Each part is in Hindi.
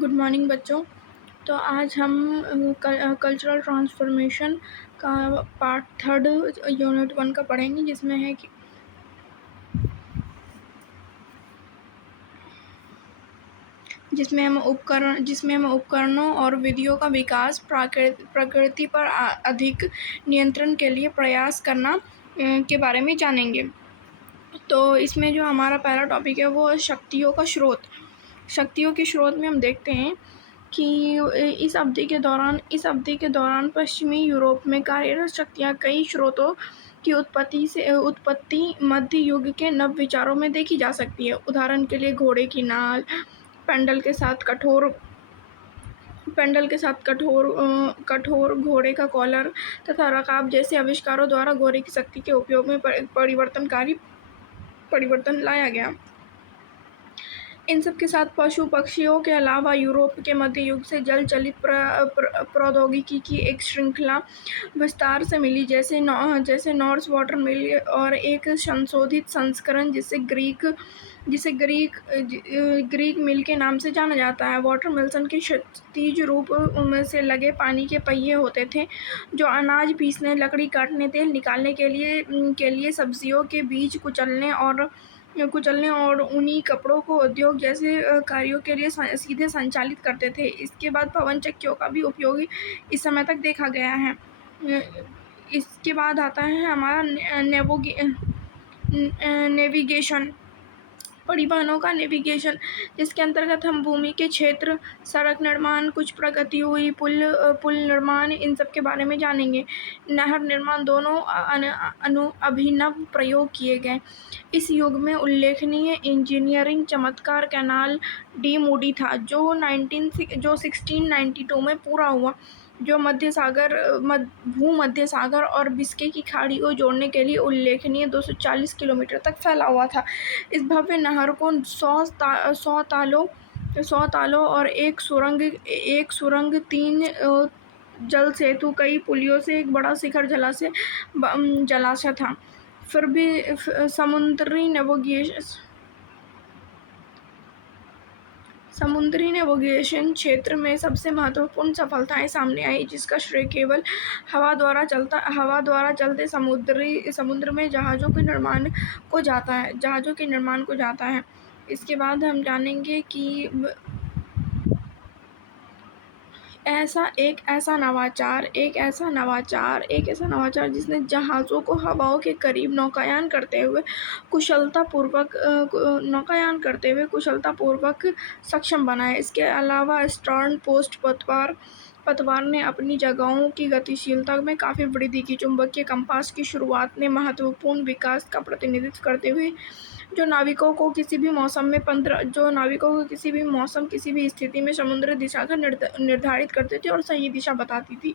गुड मॉर्निंग बच्चों। तो आज हम कल्चरल ट्रांसफॉर्मेशन का पार्ट थर्ड यूनिट 1 का पढ़ेंगे, जिसमें हम उपकरणों और विधियों का विकास, प्रकृति पर अधिक नियंत्रण के लिए प्रयास करना के बारे में जानेंगे। तो इसमें जो हमारा पहला टॉपिक है वो है शक्तियों का स्रोत। शक्तियों के स्रोत में हम देखते हैं कि इस अवधि के दौरान पश्चिमी यूरोप में कार्यरत शक्तियाँ कई स्रोतों की उत्पत्ति मध्य युग के नव विचारों में देखी जा सकती है। उदाहरण के लिए घोड़े की नाल, पेंडल के साथ कठोर घोड़े का कॉलर तथा रकाब जैसे आविष्कारों द्वारा घोड़े की शक्ति के उपयोग में परिवर्तन लाया गया। इन सब के साथ पशु पक्षियों के अलावा यूरोप के मध्य युग से जल चलित प्रौद्योगिकी की एक श्रृंखला विस्तार से मिली, जैसे नॉर्स वाटर मिल और एक संशोधित संस्करण जिसे ग्रीक मिल के नाम से जाना जाता है। वाटर मिल्सन के क्षैतिज रूप में से लगे पानी के पहिए होते थे जो अनाज पीसने, लकड़ी काटने, तेल निकालने के लिए सब्जियों के बीज कुचलने और ऊनी कपड़ों को उद्योग जैसे कार्यों के लिए सीधे संचालित करते थे। इसके बाद पवन चक्कियों का भी उपयोग इस समय तक देखा गया है। इसके बाद आता है हमारा नेविगेशन, परिवहनों का नेविगेशन, जिसके अंतर्गत हम भूमि के क्षेत्र, सड़क निर्माण, कुछ प्रगति हुई, पुल निर्माण, इन सब के बारे में जानेंगे। नहर निर्माण दोनों अभिनव प्रयोग किए गए। इस युग में उल्लेखनीय इंजीनियरिंग चमत्कार कैनाल डी मूडी था, जो 1692 में पूरा हुआ, जो भूमध्य सागर और बिस्के की खाड़ी को जोड़ने के लिए उल्लेखनीय 240 किलोमीटर तक फैला हुआ था। इस भव्य नहर को 100 तालों और एक सुरंग, 3 जल सेतु, कई पुलियों से एक बड़ा शिखर जलाशय था। फिर भी समुद्री नेविगेशन क्षेत्र में सबसे महत्वपूर्ण सफलताएं सामने आई, जिसका श्रेय केवल हवा द्वारा चलते समुद्र में जहाजों के निर्माण को जाता है। इसके बाद हम जानेंगे कि एक ऐसा नवाचार जिसने जहाज़ों को हवाओं के करीब नौकायान करते हुए कुशलतापूर्वक सक्षम बनाया। इसके अलावा स्टर्न पोस्ट पतवार ने अपनी जगहों की गतिशीलता में काफ़ी वृद्धि की। चुंबकीय कंपास की शुरुआत ने महत्वपूर्ण विकास का प्रतिनिधित्व करते हुए जो नाविकों को किसी भी मौसम किसी भी स्थिति में समुद्र दिशा का निर्धारित करते थे और सही दिशा बताती थी।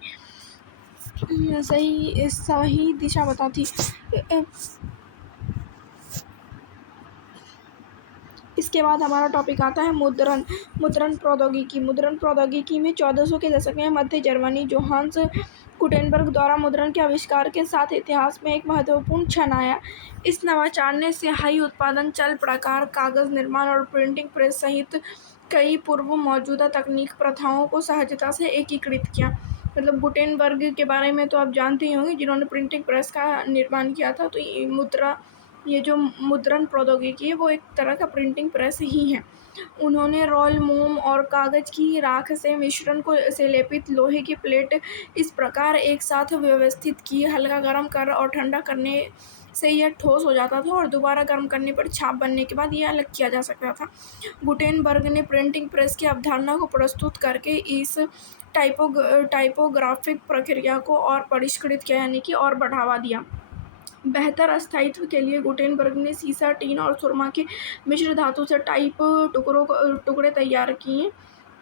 इसके बाद हमारा टॉपिक आता है मुद्रण प्रौद्योगिकी में 1400 के दशक में मध्य जर्मनी जोहान्स गुटेनबर्ग द्वारा मुद्रण के आविष्कार के साथ इतिहास में एक महत्वपूर्ण क्षण आया। इस नवाचार ने स्याही उत्पादन, चल प्रकार, कागज निर्माण और प्रिंटिंग प्रेस सहित कई पूर्व मौजूदा तकनीक प्रथाओं को सहजता से एकीकृत किया। मतलब गुटेनबर्ग के बारे में तो आप जानते ही होंगे, जिन्होंने प्रिंटिंग प्रेस का निर्माण किया था। तो ये जो मुद्रण प्रौद्योगिकी है वो एक तरह का प्रिंटिंग प्रेस ही है। उन्होंने रोल, मोम और कागज की राख से मिश्रण से लेपित लोहे की प्लेट इस प्रकार एक साथ व्यवस्थित की, हल्का गर्म कर और ठंडा करने से यह ठोस हो जाता था और दोबारा गर्म करने पर छाप बनने के बाद यह अलग किया जा सकता था। गुटेनबर्ग ने प्रिंटिंग प्रेस की अवधारणा को प्रस्तुत करके इस टाइपोग्राफिक प्रक्रिया को और परिष्कृत किया, यानी कि और बढ़ावा दिया। बेहतर अस्थायित्व के लिए गुटेनबर्ग ने सीसा, टीन और सुरमा के मिश्र धातु से टाइप टुकड़े तैयार किए।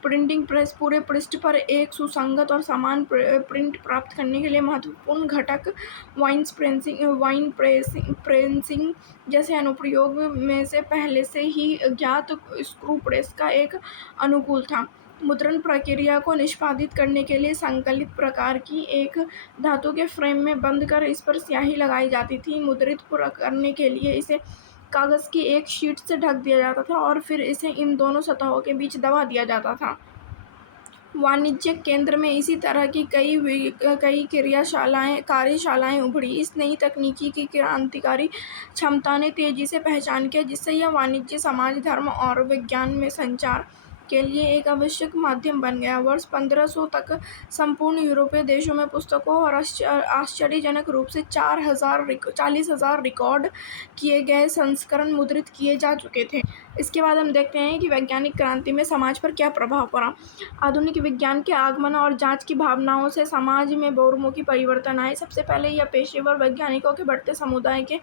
प्रिंटिंग प्रेस पूरे पृष्ठ पर एक सुसंगत और समान प्रिंट प्राप्त करने के लिए महत्वपूर्ण घटक वाइन प्रेसिंग जैसे अनुप्रयोग में से पहले से ही ज्ञात स्क्रू प्रेस का एक अनुकूल था। मुद्रण प्रक्रिया को निष्पादित करने के लिए संकलित प्रकार की एक धातु के फ्रेम में बंद कर इस पर स्याही लगाई जाती थी। मुद्रित करने के लिए इसे कागज की एक शीट से ढक दिया जाता था और फिर इसे इन दोनों सतहों के बीच दबा दिया जाता था। वाणिज्यिक केंद्र में इसी तरह की कई कार्यशालाएं उभरी। इस नई तकनीकी की क्रांतिकारी क्षमता ने तेजी से पहचान किया, जिससे यह वाणिज्य, समाज, धर्म और विज्ञान में संचार के लिए एक आवश्यक माध्यम बन गया। वर्ष 1500 तक संपूर्ण यूरोपीय देशों में पुस्तकों और आश्चर्यजनक रूप से 40,000 रिकॉर्ड किए गए संस्करण मुद्रित किए जा चुके थे। इसके बाद हम देखते हैं कि वैज्ञानिक क्रांति में समाज पर क्या प्रभाव पड़ा। आधुनिक विज्ञान के आगमन और जांच की भावनाओं से समाज में बहुमुखी परिवर्तन आए। सबसे पहले यह पेशेवर वैज्ञानिकों के बढ़ते समुदाय के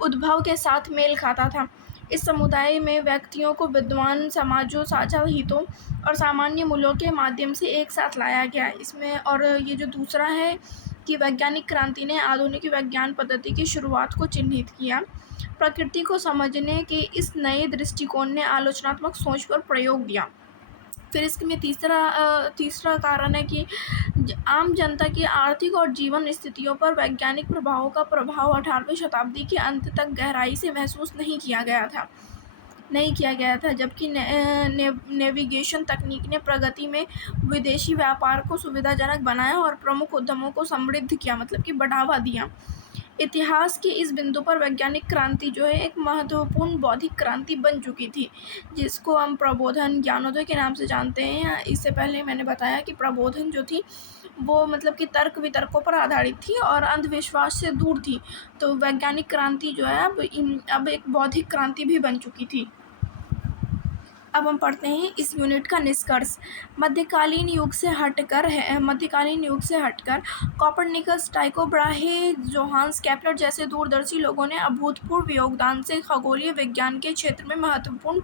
उद्भव के साथ मेल खाता था। इस समुदाय में व्यक्तियों को विद्वान समाजों, साझा हितों और सामान्य मूल्यों के माध्यम से एक साथ लाया गया। इसमें और ये जो दूसरा है कि वैज्ञानिक क्रांति ने आधुनिक विज्ञान पद्धति की शुरुआत को चिन्हित किया। प्रकृति को समझने के इस नए दृष्टिकोण ने आलोचनात्मक सोच पर प्रयोग दिया। फिर इसमें तीसरा कारण है कि आम जनता की आर्थिक और जीवन स्थितियों पर वैज्ञानिक प्रभावों का प्रभाव 18वीं शताब्दी के अंत तक गहराई से महसूस नहीं किया गया था, जबकि नेविगेशन तकनीक ने प्रगति में विदेशी व्यापार को सुविधाजनक बनाया और प्रमुख उद्यमों को समृद्ध किया, मतलब कि बढ़ावा दिया। इतिहास के इस बिंदु पर वैज्ञानिक क्रांति जो है एक महत्वपूर्ण बौद्धिक क्रांति बन चुकी थी, जिसको हम प्रबोधन ज्ञानोदय के नाम से जानते हैं। इससे पहले मैंने बताया कि प्रबोधन जो थी वो मतलब कि तर्क वितर्कों पर आधारित थी और अंधविश्वास से दूर थी। तो वैज्ञानिक क्रांति जो है अब एक बौद्धिक क्रांति भी बन चुकी थी। अब हम पढ़ते हैं इस यूनिट का निष्कर्ष। मध्यकालीन युग से हटकर कोपरनिकस, टाइको ब्राहे, जोहान्स केपलर जैसे दूरदर्शी लोगों ने अभूतपूर्व योगदान से खगोलीय विज्ञान के क्षेत्र में महत्वपूर्ण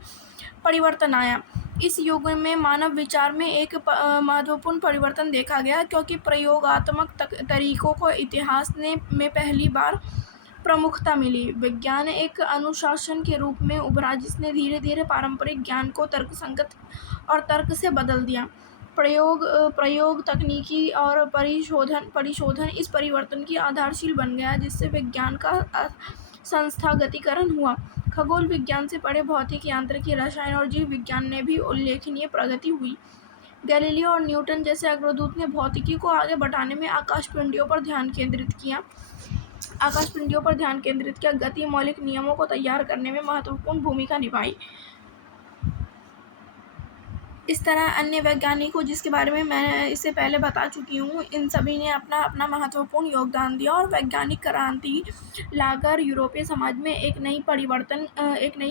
परिवर्तन आया। इस युग में मानव विचार में एक महत्वपूर्ण परिवर्तन देखा गया, क्योंकि प्रयोगात्मक तरीकों को इतिहास में पहली बार प्रमुखता मिली। विज्ञान एक अनुशासन के रूप में उभरा, जिसने धीरे धीरे पारंपरिक ज्ञान को तर्कसंगत और तर्क से बदल दिया। प्रयोग तकनीकी और परिशोधन इस परिवर्तन की आधारशिल बन गया, जिससे विज्ञान का संस्थागतीकरण हुआ। खगोल विज्ञान से परे भौतिक, यांत्रिकी, रसायन और जीव विज्ञान में भी उल्लेखनीय प्रगति हुई। गैलीलियो और न्यूटन जैसे अग्रदूत ने भौतिकी को आगे बढ़ाने में आकाशपिंडियों पर ध्यान केंद्रित किया, गति मौलिक नियमों को तैयार करने में महत्वपूर्ण भूमिका निभाई। इस तरह अन्य वैज्ञानिकों जिसके बारे में मैं इससे पहले बता चुकी हूँ, इन सभी ने अपना अपना महत्वपूर्ण योगदान दिया और वैज्ञानिक क्रांति लाकर यूरोपीय समाज में एक नई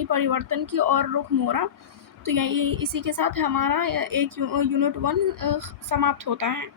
परिवर्तन की ओर रुख मोड़ा। तो यही इसी के साथ हमारा एक यूनिट 1 समाप्त होता है।